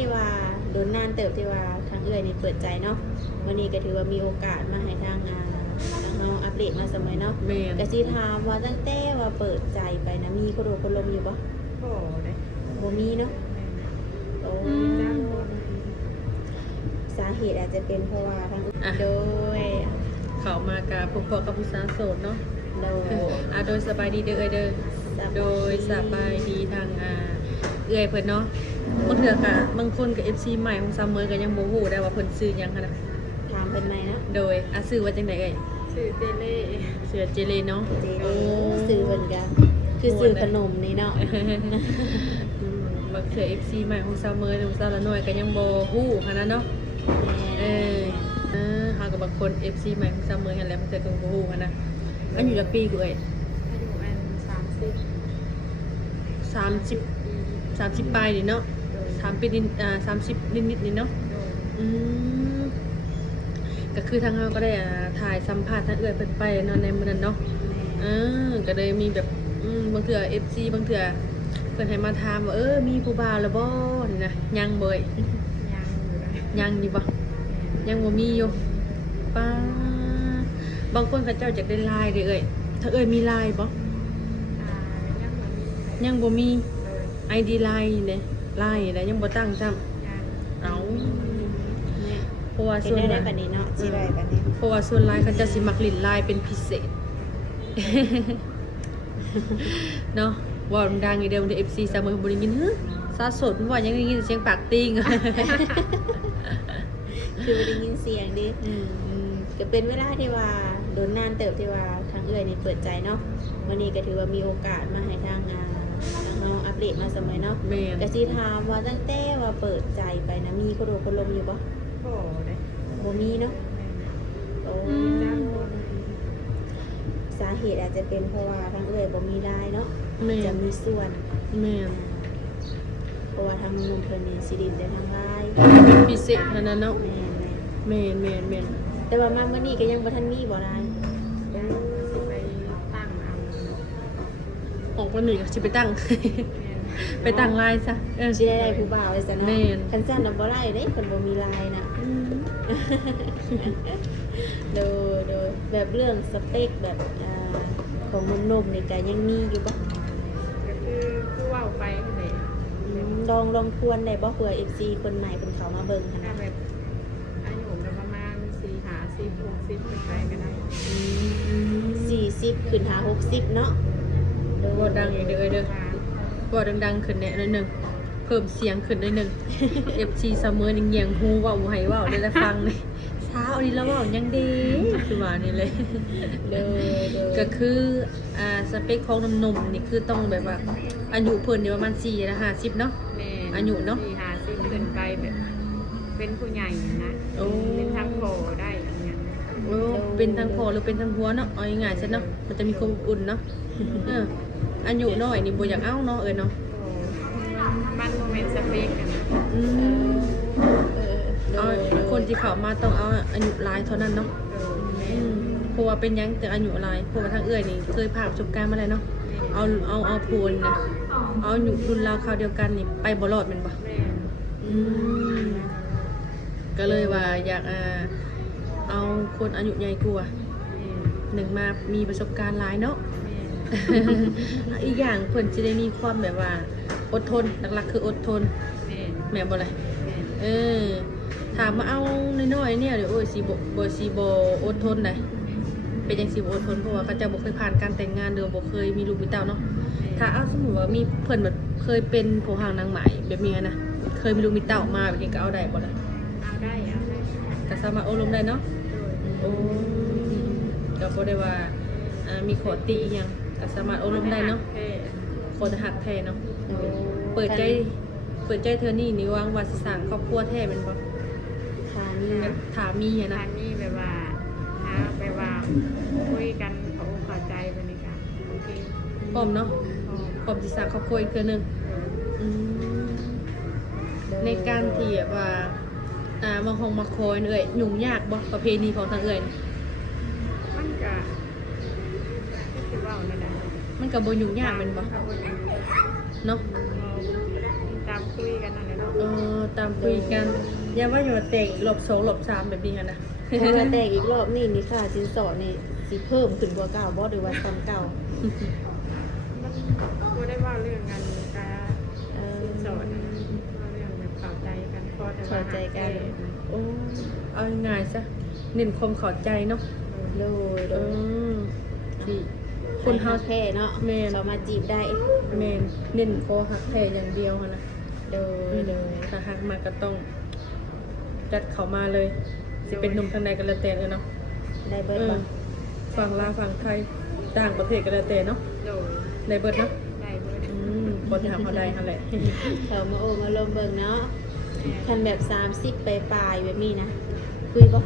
ที่ว่าโดนนานเติบที่ว่าทางเอื้อยนี่เปิดใจเนาะวันนี้ก็ถือว่ามีโอกาสมาให้ทางเฮาอัปเดตมาเสมอเนาะ แม่น ก็สิถามว่าตั้งแต่ว่าเปิดใจไปนะมีคนโดคนลมอยู่บ่ บ่ได้ บ่มีเนาะโอ้สาเหตุอาจจะเป็นเพราะว่าทางโดย เข้ามากับพวกพ่อกับผู้สาวโสดเนาะ โดย โดยสบายดีเด้อเด้อโดยสบายดีทางเอื้อยเพิ่นเนาะบางเทื่อก็บางคนก็ FC ใหม่ของซัมเมอร์ก็ยังบ่ฮู้ได้ว่าเพิ่นชื่อหยังหั่นน่ะ ถามเพิ่นใหม่นะ โดยชื่อว่าจังได๋เอ่ย ชื่อเจเล่ ชื่อเจเลเนาะ เจเด้ซื้อเพิ่นก็คือซื้อขนมนี่เนาะ บางเทื่อ FC ใหม่ของซัมเมอร์ของซาละน้อยก็ยังบ่ฮู้หั่นน่ะเนาะเฮากับบางคน FC ใหม่ของซัมเมอร์หั่นแหละบางเทื่อก็บ่ฮู้หั่นน่ะอายุจักปีกูเอ่ย อายุอัน30ปลายนี่เนาะ3ปีนิด30นิดๆนี่เนาะ อืมก็คือทางเราก็ได้ถ่ายสัมภาษณ์ทางเอื้อยเพิ่นไปเนาะในมื้อนั้นเนาะก็เลยมีแบบบางเทื่อ FC บางเทื่อเพิ่นให้มาถามว่ามีผู้บ่าวแล้วบ่นี่นะยังบ่เอ้ย ยังอยู่นะ ยังอยู่บ่ยังบ่มีอยู่ป้าบางคนเขาเจ้าอยากได้ไลน์เด้อเอ้ยถ้าเอ้ยมีไลน์บ่ ยังบ่มียังบ่มี เลย ID ไลน์นี่เด้ไลน์นี่ยังบ่ตั้งซ้ำ ยัง เอ้า เนี่ย เพราะว่า เป็น ส่วน ได้ หลาย ปานนี้เนาะสิได้ปานนี้ เพราะว่าส่วนหลายเขาจะสิมักลิ้นลายเป็นพิเศษ เนาะว่าดังๆอีเดิมใน FC ซะมื้อบ่ได้ยินฮึซาสดว่ายังได้ยินเสียงปากติ้ง คือบ่ได้ยินเสียงดิ อืม ก็เป็นเวลาที่ว่าโดนนานเติบที่ว่าทางเอื้อยนี่เปิดใจเนาะวันนี้ก็ถือว่ามีโอกาสมาให้ทางเฮาอัปเดตมาเสมอเนาะ แม่น ก็สิถามว่าตั้งแต่ว่าเปิดใจไปนะมีคนโดคนลมอยู่บ่ บ่ได้ บ่มีเนาะโอ้ สาเหตุอาจจะเป็นเพราะว่าทางเอื้อยบ่มีรายเนาะ แม่ จะ น มีส่วน แม่น เพราะว่าทางหนุ่มเพิ่นนี่สิดินแต่ทางราย เป็นพิเศษเท่านั้นเนาะ แม่น แม่น ๆแต่ว่ามามื้อนี้ก็ยังบ่ทันมีบ่ราย ยังสิไปตั้งเอา ออกวันนี้ก็สิไปตั้ง ไปตั้งลายซะสิได้ผู้บ่าวไว้ซะเนาะ แม่น คันซั่นน่ะบ่ได้เด้เพิ่นบ่มีรายน่ะ โดยแบบเรื่องสเปคแบบของหนุ่มๆนี่ก็ยังมีอยู่บ่ ก็คือเว้าไปนั่นแหละ ลองทวนได้บ่เผื่อ FC คนใหม่เพิ่นเข้ามาเบิ่งหั่น ถ้า น่ะ แบบอายุก็ประมาณ4 5 10 60ขึ้นไปก็ได้ 40ขึ้นหา60เนาะ บ่ดังอีกเด้อเด้อ ว่า บ่ดังๆขึ้นแน่หน่อยหนึงเพิ่มเสียงขึ้นหน่อยหนึง FC ซัมเมอร์นี่เงียงหูเว้าให้เว้าได้แล้วฟังนี่เช้านี้แล้วเว้ายังดีคือว่านี่เลย เด้อ ก็คือสเปคของหนุ่มๆนี่คือต้องแบบว่าอายุเพิ่นนี่ประมาณ4นะ50เนาะ แม่ อายุเนาะ 4 50ขึ้นไปแบบเป็นผู้ใหญ่นะ โอ้ เป็นทั้งโผได้อย่างเงี้ย โอ้เป็นทางพ่อหรือเป็นทางผัวเนาะเอาง่ายๆซะเนาะมันจะมีความอบอุ่นเนาะเอออายุน้อยนี่บ่อยากเอาเนาะเนาะ โอ้มันโมเมนต์สเปกกันนะ อืม เออ เอาคนที่เข้ามาต้องเอาอายุหลายเท่านั้นเนาะ แม่ เพราะว่าเป็นหยังแต่อายุหลายเพราะว่าทางเอื้อยนี่เคยผ่านประสบการณ์มาแล้วเนาะเอาพูนนะเอาอายุรุ่นราวคราวเดียวกันนี่ไปบ่รอดแม่นบ่ แม่ อืมก็เลยว่าอยากเอาคนอายุใหญ่กว่าหนึ่งมามีประสบการณ์หลายเนาะ อีกอย่างเพิ่นจะได้มีความแบบว่าอดทนหลักๆคืออดทน แม่ แม่นบ่ล่ะเออถามมาเอาน้อยๆเนี่ยเดี๋ยวโอ้ยสิบ่อดทนได้เป็นจังสิบ่อดทนเพราะว่าเขาเจ้าบ่เคยผ่านการแต่งงานหรือว่าบ่เคยมีลูกมีเต้าเนาะถ้าเอาสมมุติว่ามีเพิ่นแบบเคยเป็นผู้ห่างนางไหมแบบนี้นะเคยมีลูกมีเต้ามาแบบนี้ก็เอาได้บ่ล่ะ เอาได้ ก็สามารถอบรมได้เนาะโอ้ก็บ่ได้ว่ามีขอติอีหยังก็สามารถอบรมได้เนาะคนหักแท้เนาะเปิดใจเธอนี่วางว่าสิสร้างครอบครัวแท้แม่นบ่ ทานี่ ถามีอะ ทา นะ งนี้แบบว่าแบบว่าคุยกันเขาเข้าใจบรรยากาศโอเค พร้อมเนาะพร้อมสิสร้างครอบครัวอีกเทื่อนึงอืมในการที่แบบว่ามาห้องมาคอยเอ้ยยุ่งยากบ่ประเพณีของทางเอ้ยนี่ มันก็คิดว่านั่นแหละ มันก็บ่ยุ่งยากแม่นบ่เนาะ ตามคุยกันนั่นแหละเนาะ ตามคุยกันอย่าว่าอย่าแต่งรอบ2รอบ3แบบนี้หั่นนะ เพราะว่าแต่งอีกรอบนี่มีค่าสินสอดนี่สิเพิ่มขึ้นกว่าเก่าบ่หรือว่าตามเก่า มันบ่ได้ว่าเรื่องงานการ เออ สอนนะว่าเรื่องแบบเข้าใจกันพอแต่ว่า เข้าใจกัน โอ้เอาง่ายๆซะเน้นความเข้าใจเนาะ โดย เออที่คนเฮา แท้เนาะ แม่น เขามาจีบได้ แม่นเน้นขอหักแท้อย่างเดียวหั่นนะ โดยโดย ถ้าหักมาก็ต้องจัดเข้ามาเลยสิเป็นหนุ่มทางใดก็แล้วแต่เนาะ ได้เบิดบ่ ฝั่งลาวฝั่งไทยต่างประเทศก็แล้วแต่เนาะ โดย ได้เบิดเนาะ ได้เบิด บ่ที่หาเขาได้หั่นแหละ เขามาโอมาลมเบิ่งเนาะคันแบบ30ปลายๆแบบนี้นะคุยบ่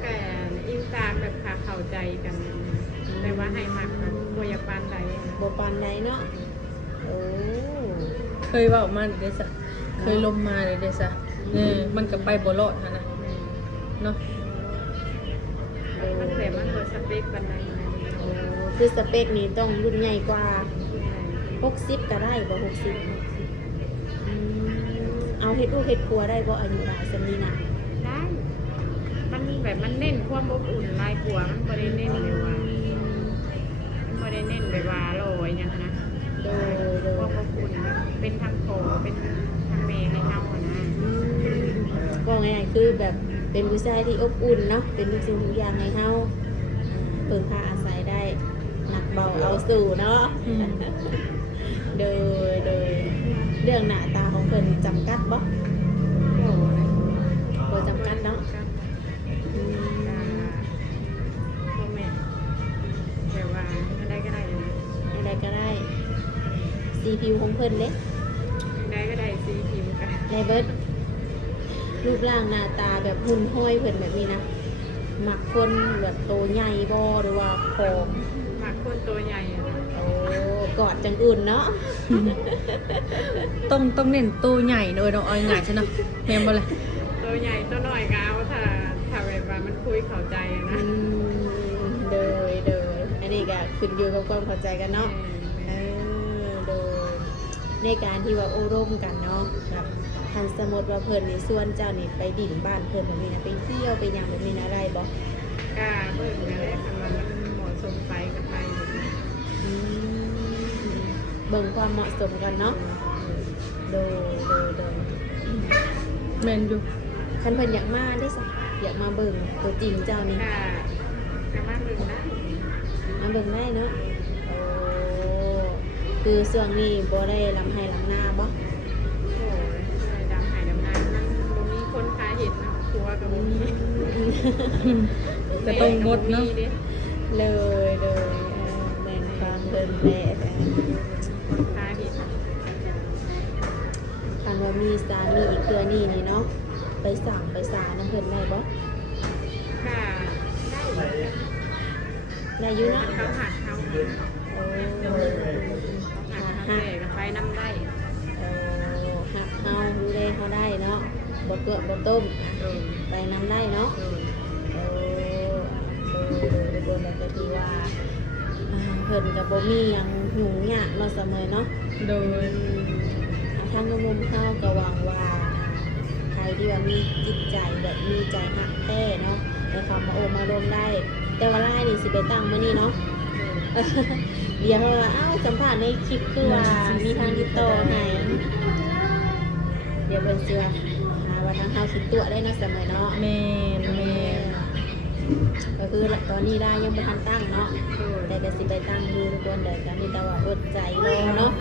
แก่อิงตามแบบขาเข้าใจกันแต่ว่าให้มักกับบ่อยากปานใดนะ บ่ปานใดเนาะโอ้ เคยเว้ามาเด้ซะเคยลมมาเด้ซะมันก็ไปบ่รอดหั่นนะเนาะ มันแต่มันบ่สเปคปานใดนะ โอ้คือสเปคนี้ต้องรุ่นใหญ่กว่า60ก็ได้บ่60เอาเฮ็ดลูกเฮ็ดครัวได้บ่อายุหลายซำนี้น่ะ ได้ มันแบบมันเน้นความอบอุ่นลายกลัวมันบ่ได้เน้นแบบว่ามันบ่ได้เน้นแบบว่าโลอยหยังนะ โดยโด ความ ย อบอุ่นแบบเป็นทางโผเป็นทางแม่ให้เฮาอะนะ ว่าง่ายๆคือแบบเป็นผู้ชายที่อบอุ่นเนาะเป็นทุกสิ่งทุกอย่างให้เฮาเพิ่งพาอาศัยได้หนักเบาเอาสู่เนาะโดยเรื่องหน้าตาของเพิ่นจำกัดบ่ โอ้นะ บ่จำกัดเนาะ อืม พ่อแม่แบบว่าอะไรก็ได้เลย อะไรก็ได้สีผิวของเพิ่นเด้ ได้ก็ได้สีผิวกัน ในเบิดรูปร่างหน้าตาแบบหุ่นห้อยเพิ่นแบบนี้นะมักคนแบบโตใหญ่บ่หรือว่าผอม หมากคนตัวใหญ่อะนะ โอ้กอดจังอุ่นเนาะ ต้องเน้นตัวใหญ่เนาะเอาง่ายๆซะเนาะแม่นบ่ล่ะ ตัวใหญ่ตัวน้อยก็เอาถ้าแบบว่ามันคุยเข้าใจอะนะ เดยอันนี้ก็ขึ้นอยู่กับความเข้าใจกันเนาะโดยในการที่ว่าโอ้ร่มกันเนาะแบบทันสมมติว่าเพิ่นนี่ส่วนเจ้านี่ไปดิ่นบ้านเพิ่นแบบนี้นะไปเที่ยวไปหยังแบบนี้นะได้บ่ กล้าเบิ่งนะแรกคันว่ามันเหมาะสมไปกับไปแบบนี้ อืมเบิ่งความเหมาะสมกันเนาะโดย แม่นอยู่ คันเพิ่นอยากมาได้สักอยากมาเบิ่งตัวจริงเจ้านี่ กล้ามาเบิ่งได้ มาเบิ่งได้เนาะโอ้คือช่วงนี้บ่ได้ลำไห้ลำหน้าบ่ โอ้ยไปดำหายดำนามันบ่มีคนพาเห็นเนาะครัวกับบ่มี ก็ต้องงดเนาะ เลยแม่นความเพิ่นแหละ คนพาเห็น คันว่ามีสามีอีกเทื่อนี้นี่เนาะไปสั่งไปสาน้ำเพิ่นได้บ่ กล้าได้ ได้อยู่เนาะ เขาหักเขา โอ้ หักเขาแต่กับไปน้ำได้ หักเฮาดูแลเขาได้เนาะบ่เกลือบ่ต้ม โดน ไปนำได้เนาะ โดน โดยบนแบบก็ที่ว่าเพิ่นกับบ่มีหยังยุ่งยากเนาะเสมอเนาะ โดย ทางมุมเข้าก็หวังว่าใครที่ว่ามีจิตใจแบบมีใจฮักแท้เนาะแล้วเขามาโอมาลมได้ แต่ว่าไล่นี่สิไปตั้งมื้อนี้เนาะ เดี๋ยวว่าเอ้าสัมภาษณ์ในคลิปคือว่ามีทางติดต่อให้เดี๋ยวเพิ่นสิว่าว่าทางเฮาสิตัวได้เนาะเสมอเนาะ แม่น ก็คือตอนนี้ได้ยังไม่ทันตั้งเนาะ โดน แต่ก็สิไปตั้งอยู่ทุกคนเดี๋ยวก็มีแต่ว่าอดใจรอเนาะ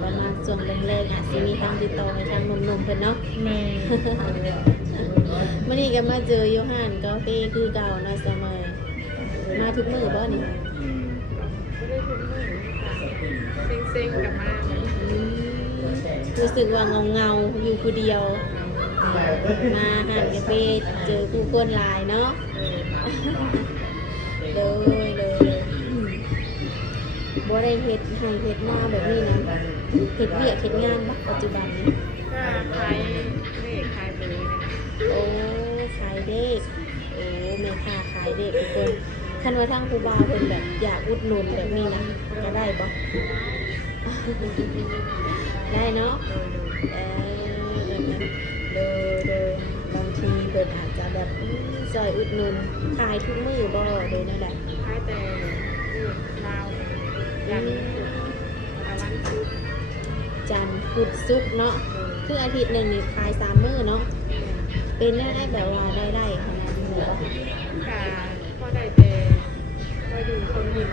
ประมาณช่วงแรกๆอาจสิมีทางติดต่อให้ทางหนุ่มๆเพิ่นเนาะ แม่ มื้อนี้ก็มาเจอโยฮันกาแฟคือเก่าเนาะเสมอมาทุกมื้อบ่นี่ ไม่ได้ทุกมื้อเซ็งๆกับมา อืมรู้สึกว่าเงาๆอยู่ผู้เดียว มาหานกาแฟเจอผู้คนหลายเนาะเลยบ่ได้เฮ็ดให้เฮ็ดหน้าแบบนี้นะเฮ็ดเวียกเฮ็ดงานบ่ปัจจุบันนี้ ก็ขายเลขขายเบอร์เนี่ย โอ้ขายเด็กโอ้แม่ค้าขายเด็กทุกคนคันว่าทางครูบาเพิ่นแบบอยากอุดหนุนแบบนี้นะก็ได้บ่ ได้เนาะ โดย เอโดยบางทีเพิ่นอาจจะแบบซอยอุดหนุนขายทุกมื้อบ่โดยนั่นแหละ คล้ายแต่เรื่องราวยันตะวันศุกร์ จันทร์พุธศุกร์เนาะคืออาทิตย์หนึงนี่ขาย3มื้อเนาะเป็นได้แบบว่าได้ขนาดนี้บ่ ค่ะก็ได้แต่ก็ดูคนยิน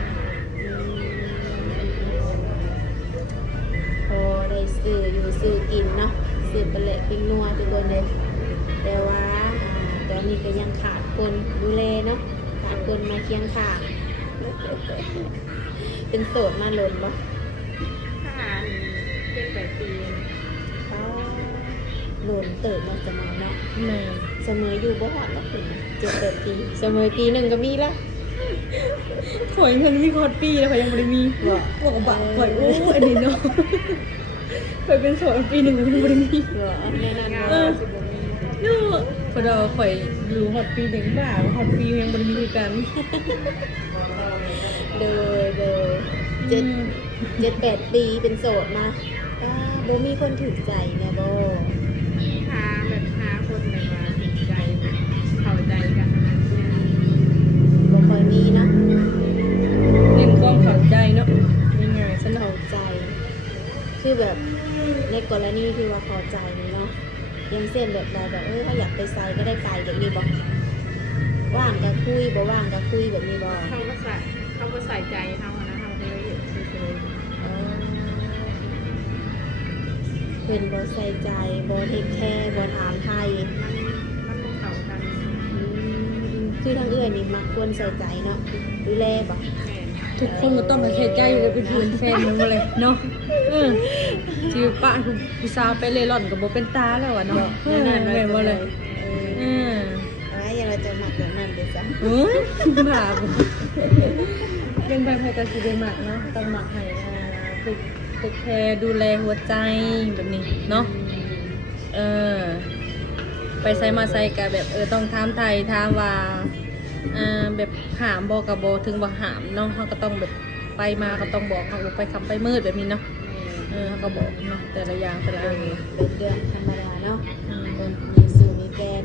พอได้ซื้ออยู่ซื้อกินเนาะซื้อปลาเละปิ้งนัวทุกคนเลยแต่ว่าตอนนี้ก็ยังขาดคนดูแลเนาะขาดคนมาเคียงข้างเป็นโสดมาหล่นบ่ ทหาร7-8 ปี เขาหล่นเติบมาเสมอเนาะ แม่ เสมออยู่บ่ฮอดแล้วถึง7-8 ปีเสมอปีหนึงก็มีแล้ว ข่อยเพิ่งมีคอดปีแล้วข่อยยังบ่ได้มี บ่ บอกว่าข่อยโอ้อันนี้เนาะข่อยเป็นโสดปีหนึงยังบ่ได้มี บ่แน่นอน งาน บ่ สิบ่มี เนาะพอดอข่อยอยู่ฮอดปีหนึงบ้าฮอดปียังบ่ได้มีคือกัน โดย7-8 ปีเป็นโสดมาบ่มีคนถูกใจแม่บ่ หาแบบหาคนแบบว่าถูกใจเข้าใจกันนะ บ่ค่อยมีเนาะ เรื่องความเข้าใจเนาะง่ายๆซะเนาะ เข้าใจ คือแบบในกรณีที่ว่าเข้าใจนี่เนาะอยังเส้นแบบเราแบบถ้าอยากไปไซก็ได้ไปแบบนี้บ่ว่างก็คุยบ่ว่างก็คุยแบบนี้บ่ เขาก็ใส่ใจเขาอะนะเขาก็เลยเฉย เออเพิ่นบ่ใส่ใจบ่เทคแคร์บ่ถามไทย ๆมันเข้ากัน อืมคือทางเอื้อยนี่มักควรใส่ใจเนาะดูแลบ่ แม่ ทุกคนก็ต้องมาแค่ใจอยู่กับเป็นเพื่อนแฟนมันบ่เลยเนาะที่ป้าผู้สาวไปเล่ร่อนก็บ่เป็นตาแล้วอ่ะเนาะแม่นบ่เลย เอออย่าเราจะมักแบบนั้นเด้อจ้ะ บาปเป็นไปภายกสิเดมักเนาะต้องหมักให้ฝึกแคร์ดูแลหัวใจแบบนี้เนาะไปใส่มาใส่กับแบบต้องถามไทยถามว่าแบบหามบอกกับโบถึงบ่หามเนาะเขาก็ต้องแบบไปมาก็ต้องบอกเขาไปคำไปมืดแบบนี้เนาะเขาก็บอกเนาะแต่ละอย่างแต่ละอัน เป็นเรื่องธรรมดาเนาะมีสู่มีแกน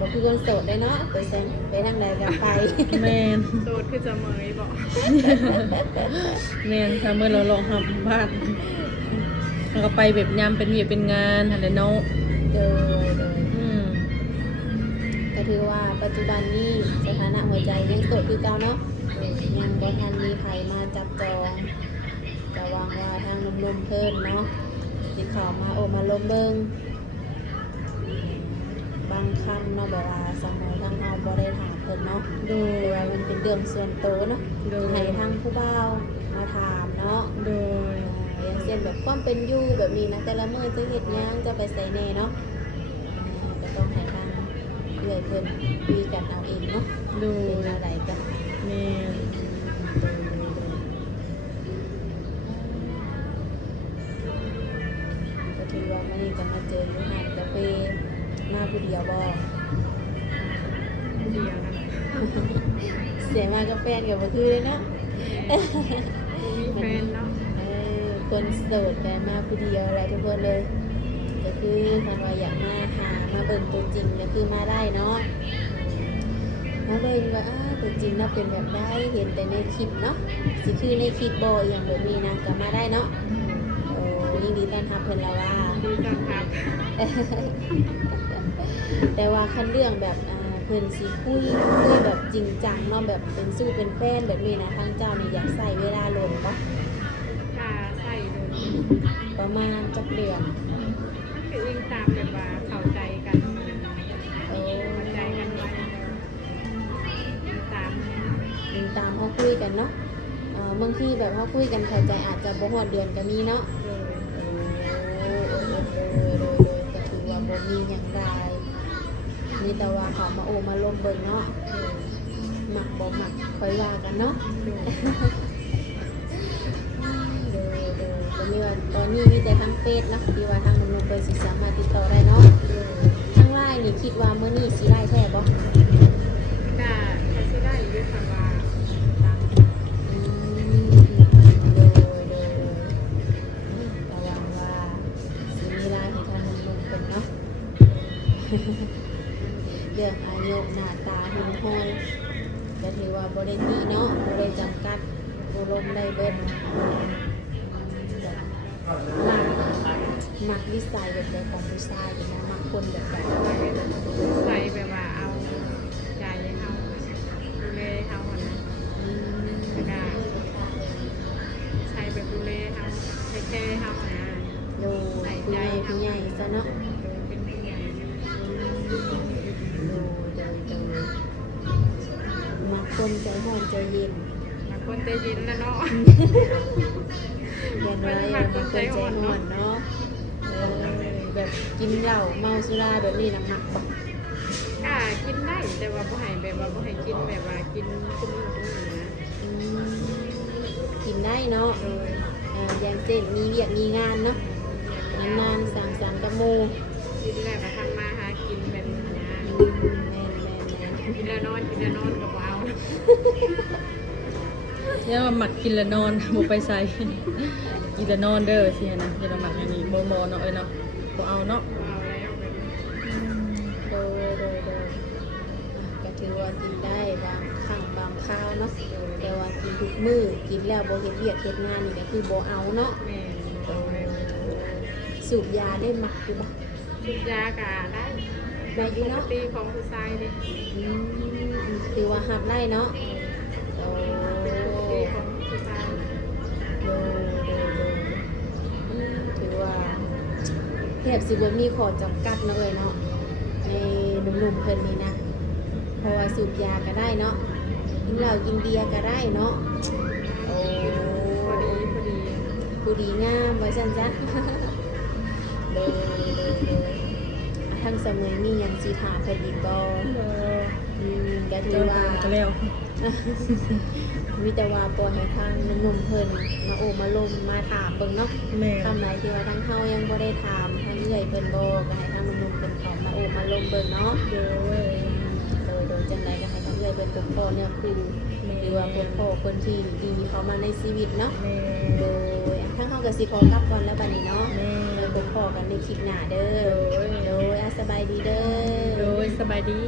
บ่คือคนโสดได้เนาะไปเซ็นไปทางใดก็ไป แมน โสดคือจะเมยบอก แมนถ้าเมื่อเราลองทำบ้านเราก็ไปแบบยามเป็นเวียเป็นงานอะไรเนาะ โดย ม ก็ถือว่าปัจจุบันนี้สถานะหัวใจยังโสดคือเก่าเนาะยังบ่ทันมีใครมาจับจองก็หวังว่าทางหนุ่มๆเพิ่นเนาะสิเข้ามาโอมาลมเบิ่งบางคำเนาะแบบว่าสมัยทางเฮาบ่ได้ถามเพิ่นเนาะ โดย แต่ว่ามันเป็นเรื่องส่วนตัวเนาะ โดย ให้ทางผู้บ่าวมาถามเนาะ โดย อย่างเช่นแบบความเป็นอยู่แบบนี้นะแต่ละมื้อจะเฮ็ดหยังจะไปไสแน่เนาะก็ต้องให้ทางเอื้อยเพิ่นคุยกันเอาเองเนาะ โด เป็น ย อะไรกัน แมน ก็ถือว่ามื้อนี้ก็มาเจออยู่ห้างกาแฟมาผู้เดียวบ่ เดียวนะ เสียมากับแฟนก็บ่คือเลยเนาะ มีแฟนเนาะ คนโสดกันมาผู้เดียวอะไรทุกคนเลย ก็คือคันว่าอยากมาหามาเบิ่งตัวจริงก็คือมาได้เนาะมาเบิ่งว่าตัวจริงเนาะเป็นแบบได้เห็นแต่ในคลิปเนาะสิคือในคลิปบ่อย่างแบบนี้นะก็มาได้เนาะโอ้ยินดีต้อนรับเพิ่นแล้วว่า ดีจังครับ แต่ว่าคันเรื่องแบบเพิ่นสิคุยแบบจริงจังเนาะแบบเป็นสู้เป็นแฟนแบบนี้นะทางเจ้านี่อยากใส่เวลาลงปะ ถ้าใส่เลย ประมาณจักเดือน คือวิ่งตามแบบว่าเข้าใจกัน โอ้ เข้าใจกันไว้วิ่งตาม ยิงตามเขาคุยกันเนาะบางทีแบบเขาคุยกันเข้าใจอาจจะบ่ฮอดเดือนก็มีเนาะ เลย โดยก็ถือว่าบ่มีหยังได้มีแต่ว่าเขามาโอมาลมเบิ่งเนาะหมักบ่หมักค่อยว่ากันเนาะก็มีว่าตอนนี้มีแต่ทางเฟซเนาะที่ว่าทางหนุ่มๆเพิ่นสิสามารถติดต่อได้เนาะทางไลน์นี่คิดว่ามื้อนี้สิได้แท้บ่ ก็เขาสิได้ด้วยคำว่าตาม ระวังว่าสิมีไล เรื่องอายุหน้าตาหุ่นห้อยก็ถือว่าบ่ได้ตีเนาะบ่ได้จำกัดบ่ลมได้เบิดมักนิสัยแบบใดของผู้ชายเป็นนะมักคนแบบใด ใส่แบบว่าเอาใจเฮาดูแลเฮาหั่นนะ อืม แล้วก็ใส่แบบดูแลเฮาใส่แค่เฮาหั่นนะ โดยผู้ใหญ่ซะเนาะ เป็นผู้ใหญ่ มาคนใจห้อนใจเย็น บางคนใจเย็นแล้วเนาะ เย็นไว้มาคนใจห้อนเนาะแบบกินเหล้าเมาสุราแบบนี้นะมักบ่ อ่ากินได้แต่ว่าบ่ให้แบบว่าบ่ให้กินแบบว่ากินคุมอยู่ตรงนี้นะ อืมกินได้เนาะ โดย อย่างเช่นมีเวียกมีงานเนาะนานๆสังสรรค์กับหมู่ กินแล้วก็ทำมาหากินแบบนี้นะ แม่น กินแล้วนอนกินแล้วนอนก็บ่เอา อย่ามาหมักกินและนอน บ่ไปใส่ กินและนอนเด้อเสียนะอย่ามาหมักอันนี้บ่เนาะเอ้ยเนาะบ่เอาเนาะ บ่เอาแล้วแบบนี้ โดยก็ถือว่ากินได้บางครั้งบางคราวเนาะแต่ว่ากินทุกมื้อกินแล้วบ่เฮ็ดเวียกเฮ็ดงานนี่ก็คือบ่เอาเนาะ แม่บ่เอาแล้ว สูบยาได้มักอยู่บ่ กินยากะได้ ได้อยู่ ปก เนาะ ติของผู้ชายเด้ อืมถือว่าหับได้เนาะโอ้ เป็นปกติของผู้ชาย โดถือว่าแทบสิบ่มีข้อจำกัดเนาะเลยเนาะในหนุ่มๆเพิ่นนี่นะเพราะว่าสูบยาก็ได้เนาะกินเหล้ากินเบียร์ก็ได้เนาะโอ้ พอดี ผู้ดีงามไว้ซั่นจ้ะโดทั้งเสมอมีหยังสิถามเพิ่นอีกบ่ก็ถื เจ้า อว่า ก็แล้ว มีแต่ว่าปล่อยให้ทางหนุ่มๆเพิ่นมาโอบมาลมมาถามเบิ่งเนาะ แม่ คำไหนที่ว่าทั้งเฮายังบ่ได้ถามทางเอื้อยเพิ่นบ่ก็ให้ทางหนุ่มๆเพิ่นเข้ามาโอบมาลมเบิ่งเนาะโดยจังไดก็ให้ทางเอื้อยเพิ่นพบพ่อเนี่ยคือหรือว่าพบพ่อคนที่ดีเข้ามาในชีวิตเนาะ แม่ โดยทางเฮาก็สิขอกลับก่อนแล้วบัดนี้เนาะ แม่ โดยพบพ่อกันในคลิปหน้าเด้อโดยสบายดีเด้อ โดยสบายดี